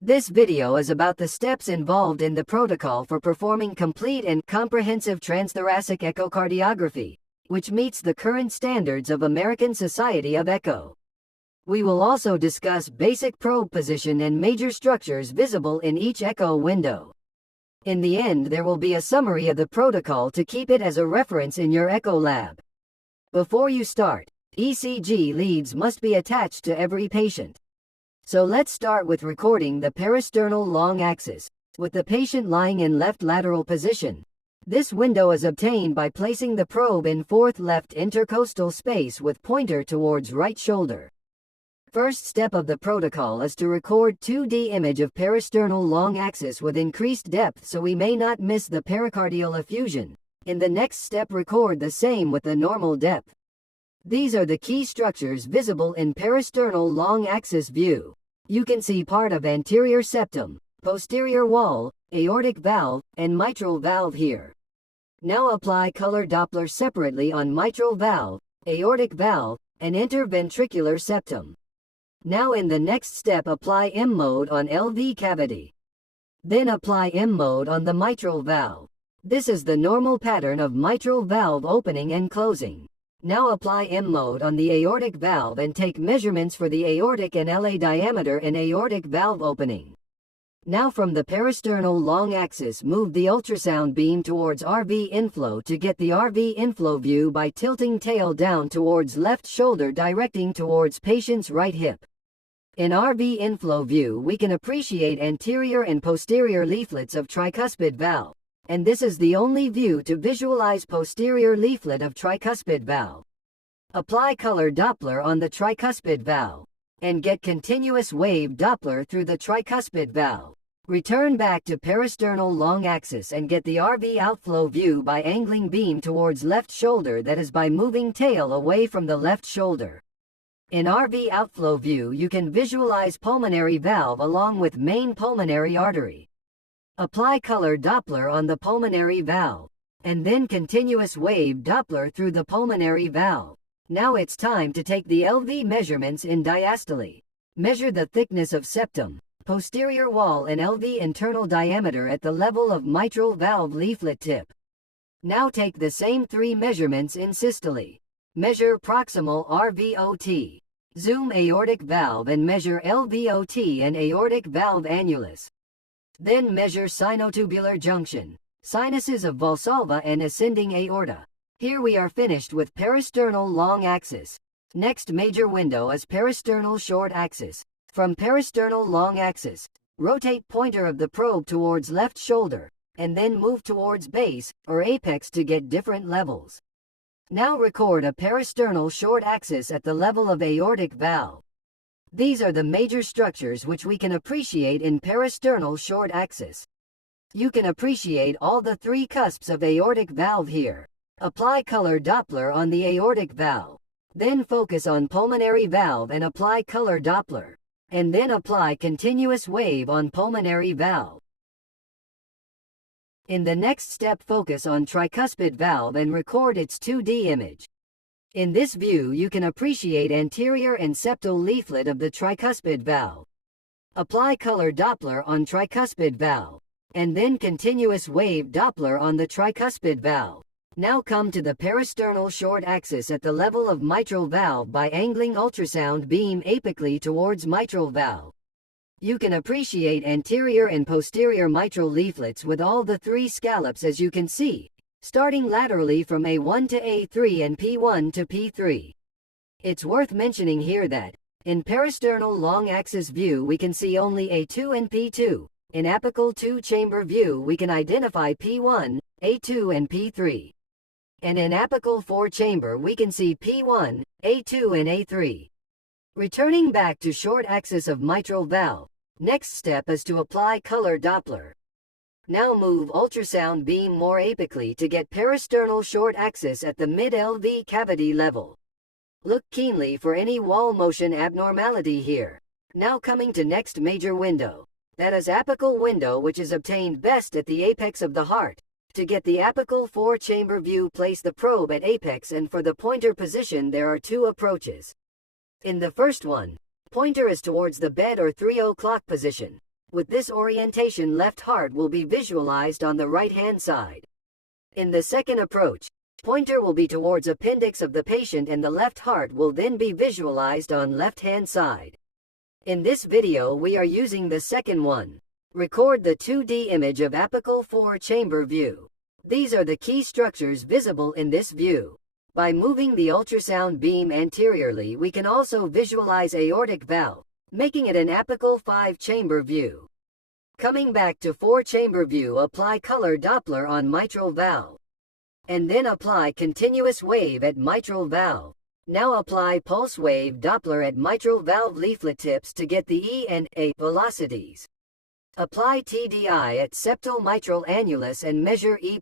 This video is about the steps involved in the protocol for performing complete and comprehensive transthoracic echocardiography, which meets the current standards of American Society of Echo. We will also discuss basic probe position and major structures visible in each echo window. In the end, there will be a summary of the protocol to keep it as a reference in your echo lab. Before you start, ECG leads must be attached to every patient. So let's start with recording the parasternal long axis, with the patient lying in left lateral position. This window is obtained by placing the probe in fourth left intercostal space with pointer towards right shoulder. First step of the protocol is to record 2D image of parasternal long axis with increased depth so we may not miss the pericardial effusion. In the next step, record the same with the normal depth. These are the key structures visible in parasternal long axis view. You can see part of anterior septum, posterior wall, aortic valve, and mitral valve here. Now apply color Doppler separately on mitral valve, aortic valve, and interventricular septum. Now in the next step, apply M mode on LV cavity. Then apply M mode on the mitral valve. This is the normal pattern of mitral valve opening and closing. Now apply M mode on the aortic valve and take measurements for the aortic and LA diameter and aortic valve opening. Now from the parasternal long axis, move the ultrasound beam towards RV inflow to get the RV inflow view by tilting tail down towards left shoulder directing towards patient's right hip. In RV inflow view, we can appreciate anterior and posterior leaflets of tricuspid valve. And this is the only view to visualize posterior leaflet of tricuspid valve. Apply color Doppler on the tricuspid valve, and get continuous wave Doppler through the tricuspid valve. Return back to parasternal long axis and get the RV outflow view by angling beam towards left shoulder, that is by moving tail away from the left shoulder. In RV outflow view, you can visualize pulmonary valve along with main pulmonary artery. Apply color Doppler on the pulmonary valve, and then continuous wave Doppler through the pulmonary valve. Now it's time to take the LV measurements in diastole. Measure the thickness of septum, posterior wall, and LV internal diameter at the level of mitral valve leaflet tip. Now take the same three measurements in systole. Measure proximal RVOT. Zoom aortic valve and measure LVOT and aortic valve annulus. Then measure sinotubular junction, sinuses of Valsalva and ascending aorta. Here we are finished with parasternal long axis. Next major window is parasternal short axis. From parasternal long axis, rotate pointer of the probe towards left shoulder, and then move towards base or apex to get different levels. Now record a parasternal short axis at the level of aortic valve. These are the major structures which we can appreciate in parasternal short axis. You can appreciate all the three cusps of aortic valve here. Apply color Doppler on the aortic valve. Then focus on pulmonary valve and apply color Doppler. And then apply continuous wave on pulmonary valve. In the next step, focus on tricuspid valve and record its 2D image. In this view, you can appreciate anterior and septal leaflet of the tricuspid valve. Apply color Doppler on tricuspid valve, and then continuous wave Doppler on the tricuspid valve. Now come to the parasternal short axis at the level of mitral valve by angling ultrasound beam apically towards mitral valve. You can appreciate anterior and posterior mitral leaflets with all the three scallops, as you can see, starting laterally from A1 to A3 and P1 to P3. It's worth mentioning here that, in parasternal long axis view, we can see only A2 and P2. In apical 2-chamber view, we can identify P1, A2 and P3. And in apical 4-chamber, we can see P1, A2 and A3. Returning back to short axis of mitral valve, next step is to apply color Doppler. Now move ultrasound beam more apically to get parasternal short axis at the mid-LV cavity level. Look keenly for any wall motion abnormality here. Now coming to next major window, that is apical window, which is obtained best at the apex of the heart. To get the apical 4-chamber view, place the probe at apex, and for the pointer position there are two approaches. In the first one, pointer is towards the bed or 3 o'clock position. With this orientation, left heart will be visualized on the right-hand side. In the second approach, pointer will be towards appendix of the patient and the left heart will then be visualized on left-hand side. In this video we are using the second one. Record the 2D image of apical 4-chamber view. These are the key structures visible in this view. By moving the ultrasound beam anteriorly, we can also visualize aortic valve, making it an apical 5-chamber view. Coming back to 4-chamber view, apply color Doppler on mitral valve. And then apply continuous wave at mitral valve. Now apply pulse wave Doppler at mitral valve leaflet tips to get the E and A velocities. Apply TDI at septal mitral annulus and measure E'.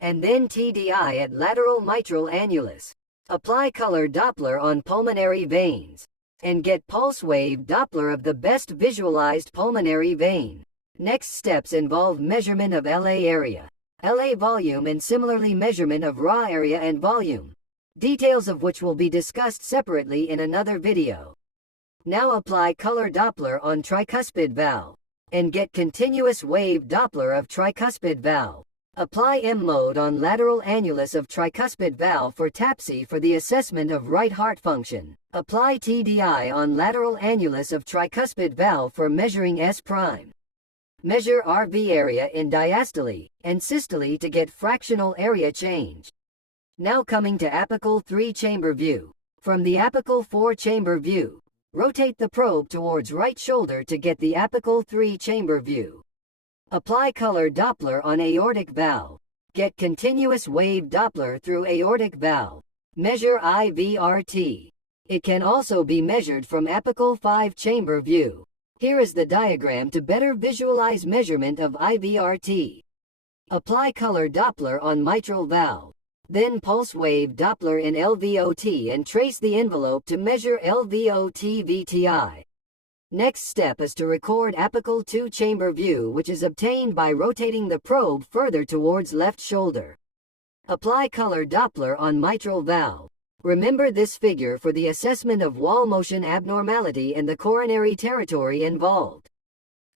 And then TDI at lateral mitral annulus. Apply color Doppler on pulmonary veins. And get pulse wave Doppler of the best visualized pulmonary vein. Next steps involve measurement of LA area, LA volume, and similarly measurement of raw area and volume, details of which will be discussed separately in another video. Now apply color Doppler on tricuspid valve, and get continuous wave Doppler of tricuspid valve. Apply M-mode on lateral annulus of tricuspid valve for TAPSE for the assessment of right heart function. Apply TDI on lateral annulus of tricuspid valve for measuring S'. Measure RV area in diastole and systole to get fractional area change. Now coming to apical 3-chamber view. From the apical 4-chamber view, rotate the probe towards right shoulder to get the apical 3-chamber view. Apply color Doppler on aortic valve. Get continuous wave Doppler through aortic valve. Measure IVRT. It can also be measured from apical 5-chamber view. Here is the diagram to better visualize measurement of IVRT. Apply color Doppler on mitral valve. Then pulse wave Doppler in LVOT and trace the envelope to measure LVOT VTI. Next step is to record apical 2-chamber view, which is obtained by rotating the probe further towards left shoulder. Apply color Doppler on mitral valve. Remember this figure for the assessment of wall motion abnormality and the coronary territory involved.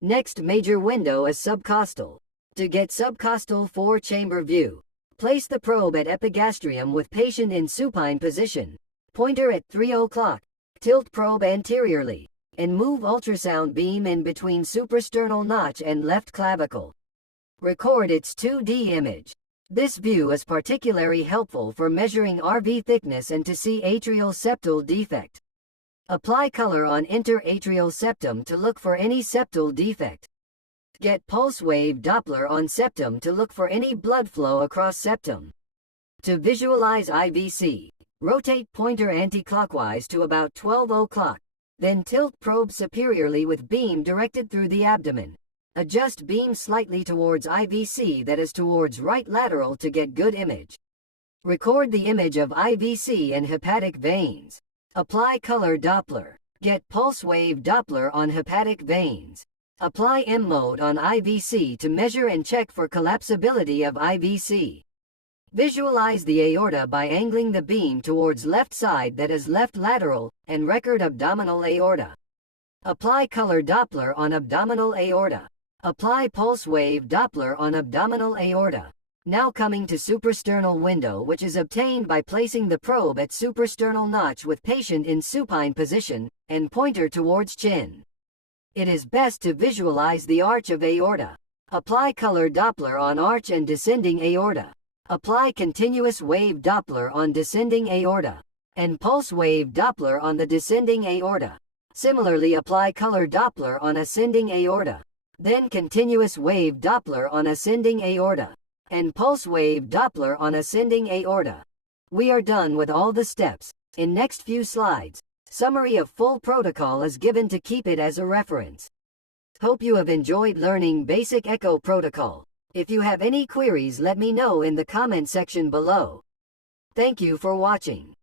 Next major window is subcostal. To get subcostal 4-chamber view, place the probe at epigastrium with patient in supine position. Pointer at 3 o'clock. Tilt probe anteriorly, and move ultrasound beam in between suprasternal notch and left clavicle. Record its 2D image. This view is particularly helpful for measuring RV thickness and to see atrial septal defect. Apply color on interatrial septum to look for any septal defect. Get pulse wave Doppler on septum to look for any blood flow across septum. To visualize IVC, rotate pointer anti-clockwise to about 12 o'clock. Then tilt probe superiorly with beam directed through the abdomen. Adjust beam slightly towards IVC, that is towards right lateral, to get good image. Record the image of IVC and hepatic veins. Apply color Doppler. Get pulse wave Doppler on hepatic veins. Apply M-mode on IVC to measure and check for collapsibility of IVC. Visualize the aorta by angling the beam towards left side, that is left lateral, and record abdominal aorta. Apply color Doppler on abdominal aorta. Apply pulse wave Doppler on abdominal aorta. Now coming to suprasternal window, which is obtained by placing the probe at suprasternal notch with patient in supine position, and pointer towards chin. It is best to visualize the arch of aorta. Apply color Doppler on arch and descending aorta. Apply continuous wave Doppler on descending aorta, and pulse wave Doppler on the descending aorta. Similarly, apply color Doppler on ascending aorta. Then continuous wave Doppler on ascending aorta, and pulse wave Doppler on ascending aorta. We are done with all the steps. In next few slides, summary of full protocol is given to keep it as a reference. Hope you have enjoyed learning basic echo protocol. If you have any queries, let me know in the comment section below. Thank you for watching.